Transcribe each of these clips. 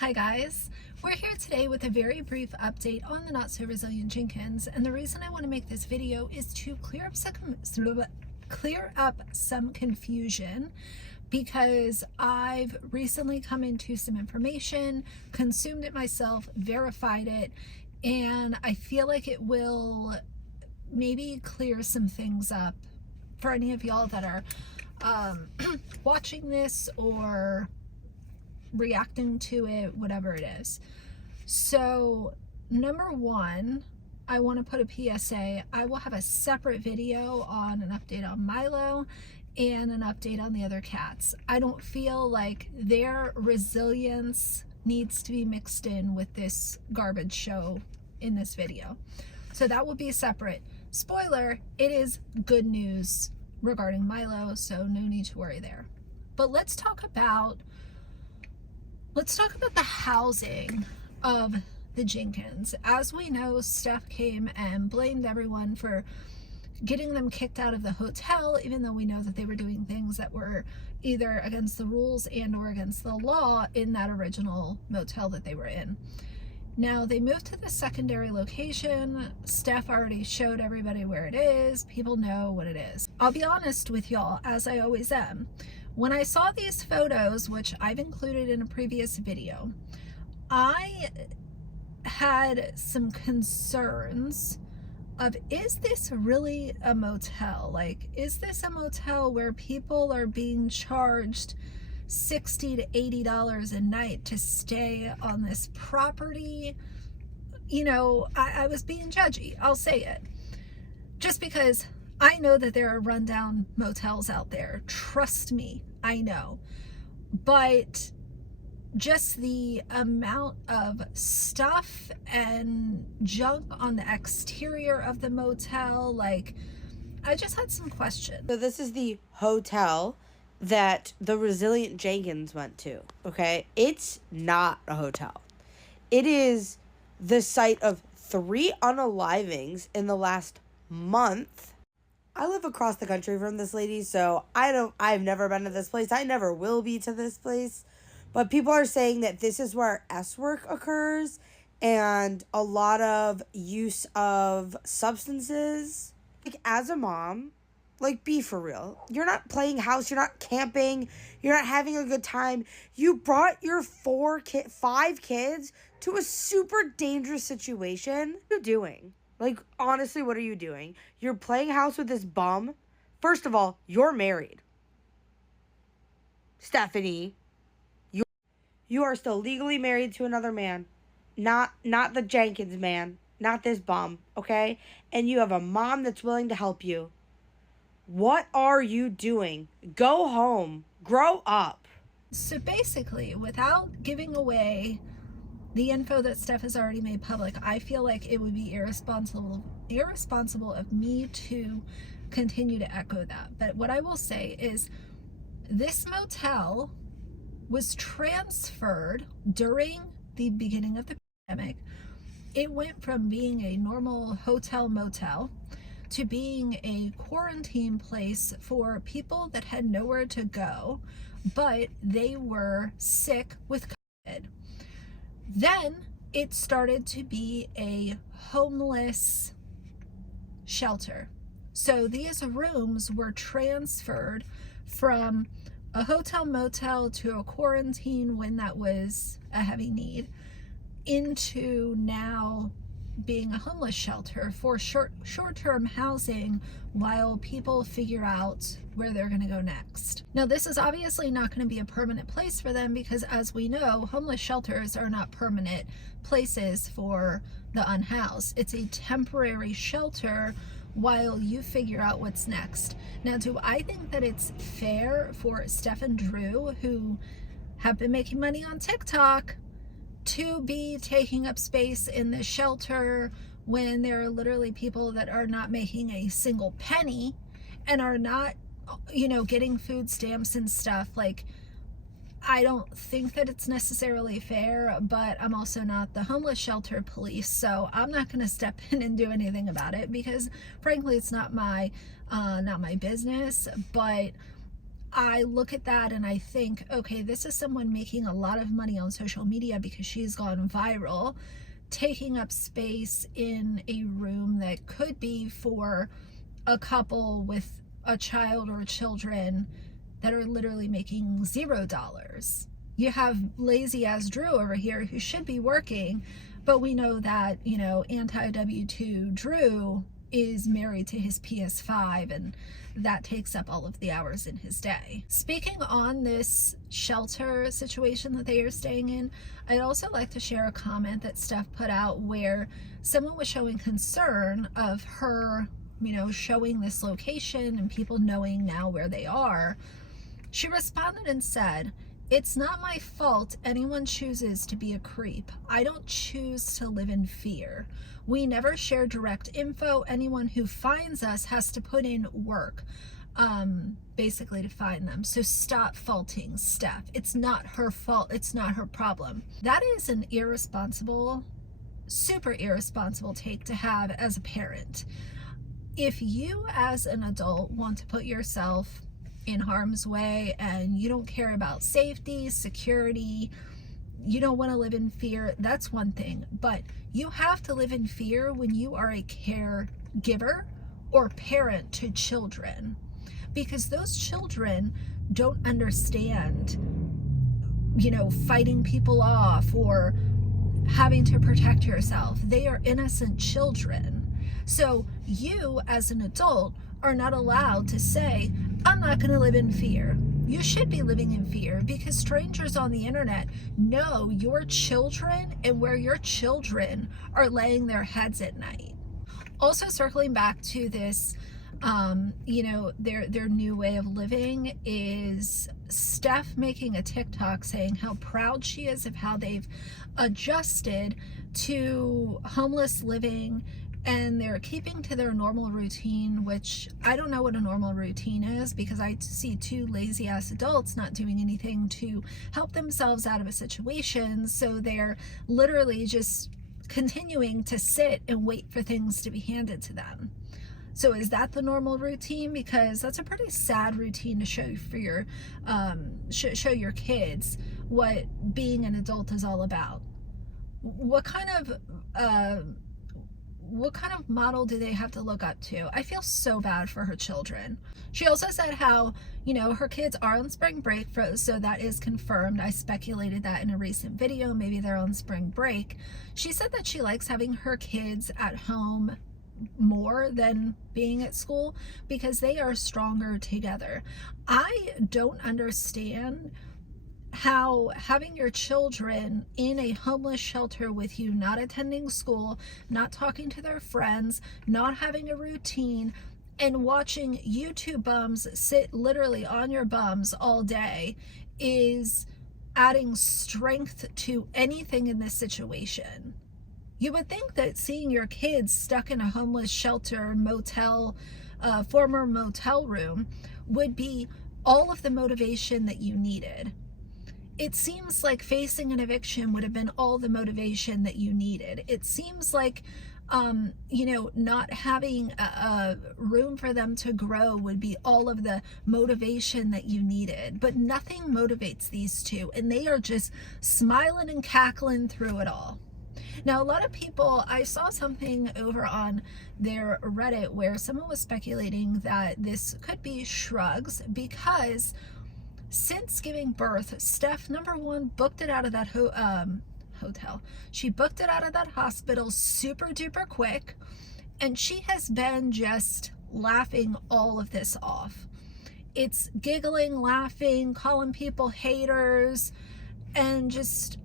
Hi guys, we're here today with a very brief update on the not so resilient Jenkins, and the reason I want to make this video is to clear up some confusion, because I've recently come into some information, consumed it myself, verified it, and I feel like it will maybe clear some things up for any of y'all that are watching this or reacting to it, whatever it is. So number one, I want to put a PSA. I will have a separate video on an update on Milo and an update on the other cats. I don't feel like their resilience needs to be mixed in with this garbage show in this video. So that will be separate. Spoiler, it is good news regarding Milo, so no need to worry there. But let's talk about the housing of the Jenkins. As we know, Steph came and blamed everyone for getting them kicked out of the hotel, even though we know that they were doing things that were either against the rules and or against the law in that original motel that they were in. Now they moved to the secondary location. Steph already showed everybody where it is. People know what it is. I'll be honest with y'all, as I always am. When I saw these photos, which I've included in a previous video, I had some concerns of, is this really a motel? Like, is this a motel where people are being charged $60 to $80 a night to stay on this property? You know, I was being judgy, I'll say it. Just because I know that there are rundown motels out there. Trust me, I know. But just the amount of stuff and junk on the exterior of the motel, like, I just had some questions. So this is the hotel that the resilient Jenkins went to, okay? It's not a hotel. It is the site of 3 unalivings in the last month. I live across the country from this lady, so I've never been to this place. I never will be to this place. But people are saying that this is where S work occurs and a lot of use of substances. Like, as a mom, like, be for real. You're not playing house. You're not camping. You're not having a good time. You brought your 5 kids to a super dangerous situation. What are you doing? Like, honestly, what are you doing? You're playing house with this bum. First of all, you're married. Stephanie, you are still legally married to another man. Not the Jenkins man. Not this bum, okay? And you have a mom that's willing to help you. What are you doing? Go home. Grow up. So basically, without giving away the info that Steph has already made public, I feel like it would be irresponsible of me to continue to echo that. But what I will say is, this motel was transferred during the beginning of the pandemic. It went from being a normal hotel motel to being a quarantine place for people that had nowhere to go, but they were sick with COVID. Then it started to be a homeless shelter. So these rooms were transferred from a hotel motel to a quarantine when that was a heavy need, into now being a homeless shelter for short-term housing while people figure out where they're going to go next. Now, this is obviously not going to be a permanent place for them, because as we know, homeless shelters are not permanent places for the unhoused. It's a temporary shelter while you figure out what's next. Now, do I think that it's fair for Steph and Drew, who have been making money on TikTok, to be taking up space in the shelter when there are literally people that are not making a single penny and are not, you know, getting food stamps and stuff? Like, I don't think that it's necessarily fair, but I'm also not the homeless shelter police, so I'm not going to step in and do anything about it, because frankly, it's not my business. But I look at that and I think, okay, this is someone making a lot of money on social media because she's gone viral, taking up space in a room that could be for a couple with a child or children that are literally making $0. You have lazy ass Drew over here who should be working, but we know that, you know, anti W2 Drew is married to his PS5, and that takes up all of the hours in his day. Speaking on this shelter situation that they are staying in, I'd also like to share a comment that Steph put out where someone was showing concern of her, you know, showing this location and people knowing now where they are. She responded and said, "It's not my fault anyone chooses to be a creep. I don't choose to live in fear. We never share direct info. Anyone who finds us has to put in work, basically to find them. So stop faulting Steph. It's not her fault. It's not her problem." That is an irresponsible, super irresponsible take to have as a parent. If you as an adult want to put yourself in harm's way and you don't care about safety, security, you don't want to live in fear, that's one thing. But you have to live in fear when you are a caregiver or parent to children, because those children don't understand, you know, fighting people off or having to protect yourself. They are innocent children. So you as an adult are not allowed to say, "I'm not going to live in fear." You should be living in fear because strangers on the internet know your children and where your children are laying their heads at night. Also, circling back to this, you know, their new way of living is Steph making a TikTok saying how proud she is of how they've adjusted to homeless living, and they're keeping to their normal routine, which I don't know what a normal routine is, because I see two lazy ass adults not doing anything to help themselves out of a situation. So they're literally just continuing to sit and wait for things to be handed to them. So is that the normal routine? Because that's a pretty sad routine to show for your show your kids what being an adult is all about. What kind of model do they have to look up to? I feel so bad for her children. She also said how, you know, her kids are on spring break, so that is confirmed. I speculated that in a recent video. Maybe they're on spring break. She said that she likes having her kids at home more than being at school because they are stronger together. I don't understand how having your children in a homeless shelter with you, not attending school, not talking to their friends, not having a routine, and watching YouTube bums sit literally on your bums all day is adding strength to anything in this situation. You would think that seeing your kids stuck in a homeless shelter, motel, former motel room would be all of the motivation that you needed. It seems like facing an eviction would have been all the motivation that you needed. It seems like, you know, not having a room for them to grow would be all of the motivation that you needed. But nothing motivates these two, and they are just smiling and cackling through it all. Now, a lot of people, I saw something over on their Reddit where someone was speculating that this could be shrugs because since giving birth, Steph, number one, booked it out of that hotel. She booked it out of that hospital super duper quick, and she has been just laughing all of this off. It's giggling, laughing, calling people haters, and just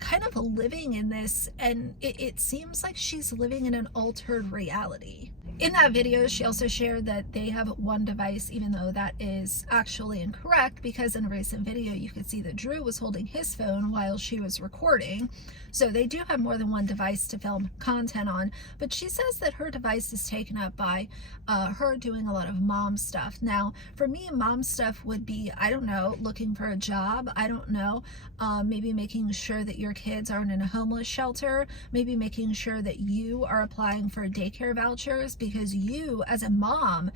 kind of living in this, and it seems like she's living in an altered reality. In that video, she also shared that they have one device, even though that is actually incorrect, because in a recent video you could see that Drew was holding his phone while she was recording. So they do have more than one device to film content on, but she says that her device is taken up by her doing a lot of mom stuff. Now, for me, mom stuff would be, I don't know, looking for a job. I don't know, maybe making sure that your kids aren't in a homeless shelter, maybe making sure that you are applying for daycare vouchers, because you, as a mom,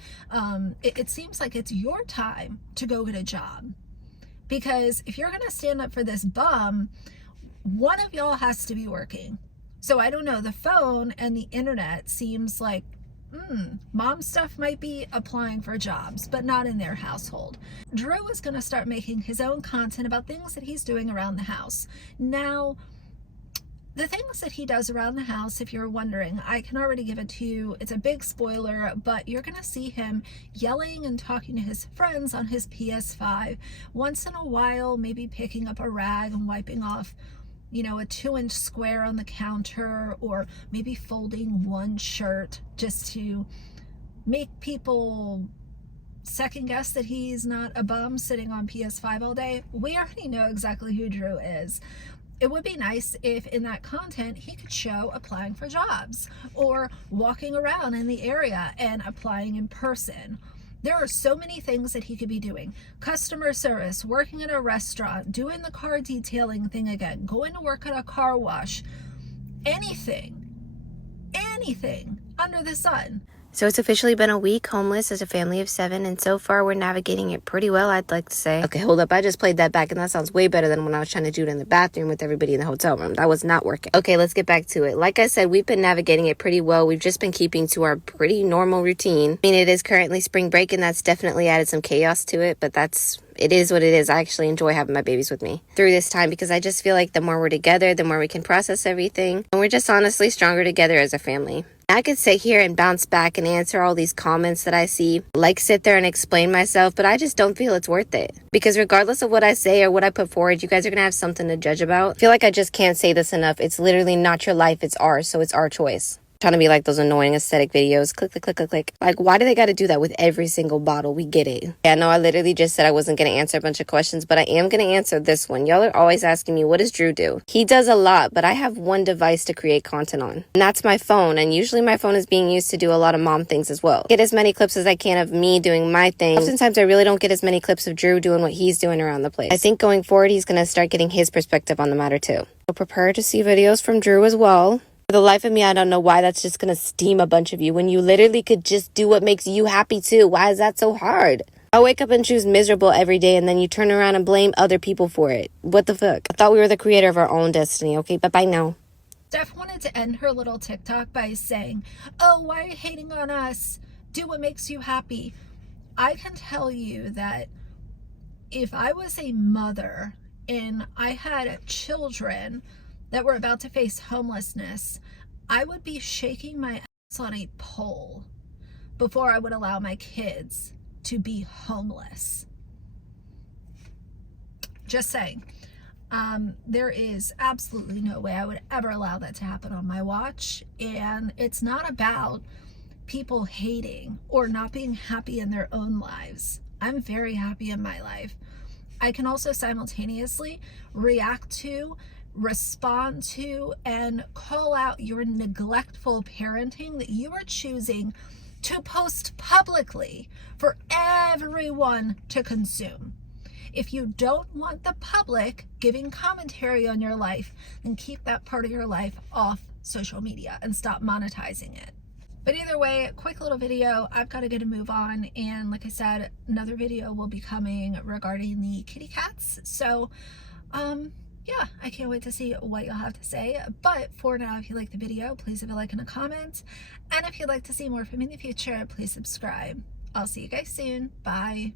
it seems like it's your time to go get a job. Because if you're going to stand up for this bum, one of y'all has to be working. So I don't know, the phone and the internet seems like mom stuff might be applying for jobs, but not in their household. Drew is going to start making his own content about things that he's doing around the house. Now, the things that he does around the house, if you're wondering, I can already give it to you. It's a big spoiler, but you're going to see him yelling and talking to his friends on his PS5. Once in a while, maybe picking up a rag and wiping off, you know, a 2-inch square on the counter, or maybe folding one shirt just to make people second guess that he's not a bum sitting on PS5 all day. We already know exactly who Drew is. It would be nice if in that content he could show applying for jobs or walking around in the area and applying in person. There are so many things that he could be doing. Customer service, working at a restaurant, doing the car detailing thing again, going to work at a car wash, anything under the sun. So it's officially been a week homeless as a family of 7, and so far we're navigating it pretty well, I'd like to say. Okay, hold up. I just played that back, and that sounds way better than when I was trying to do it in the bathroom with everybody in the hotel room. That was not working. Okay, let's get back to it. Like I said, we've been navigating it pretty well. We've just been keeping to our pretty normal routine. I mean, it is currently spring break, and that's definitely added some chaos to it, but it is what it is. I actually enjoy having my babies with me through this time because I just feel like the more we're together, the more we can process everything. And we're just honestly stronger together as a family. I could sit here and bounce back and answer all these comments that I see, like sit there and explain myself, but I just don't feel it's worth it. Because regardless of what I say or what I put forward, you guys are going to have something to judge about. I feel like I just can't say this enough. It's literally not your life, it's ours, so it's our choice. Trying to be like those annoying aesthetic videos. Click, click, click, click, click. Like, why do they got to do that with every single bottle? We get it. Yeah, no, I literally just said I wasn't going to answer a bunch of questions, but I am going to answer this one. Y'all are always asking me, what does Drew do? He does a lot, but I have one device to create content on, and that's my phone. And usually my phone is being used to do a lot of mom things as well. Get as many clips as I can of me doing my thing. Oftentimes I really don't get as many clips of Drew doing what he's doing around the place. I think going forward, he's going to start getting his perspective on the matter too. So prepare to see videos from Drew as well. For the life of me, I don't know why that's just going to steam a bunch of you when you literally could just do what makes you happy too. Why is that so hard? I wake up and choose miserable every day, and then you turn around and blame other people for it. What the fuck? I thought we were the creator of our own destiny. Okay, bye-bye now. Steph wanted to end her little TikTok by saying, oh, why are you hating on us? Do what makes you happy. I can tell you that if I was a mother and I had children that were about to face homelessness, I would be shaking my ass on a pole before I would allow my kids to be homeless. Just saying. There is absolutely no way I would ever allow that to happen on my watch. And it's not about people hating or not being happy in their own lives. I'm very happy in my life. I can also simultaneously react to, respond to, and call out your neglectful parenting that you are choosing to post publicly for everyone to consume. If you don't want the public giving commentary on your life, then keep that part of your life off social media and stop monetizing it. But either way, quick little video. I've got to get a move on, and like I said, another video will be coming regarding the kitty cats. So yeah, I can't wait to see what y'all have to say. But for now, if you like the video, please leave a like and a comment. And if you'd like to see more from me in the future, please subscribe. I'll see you guys soon. Bye.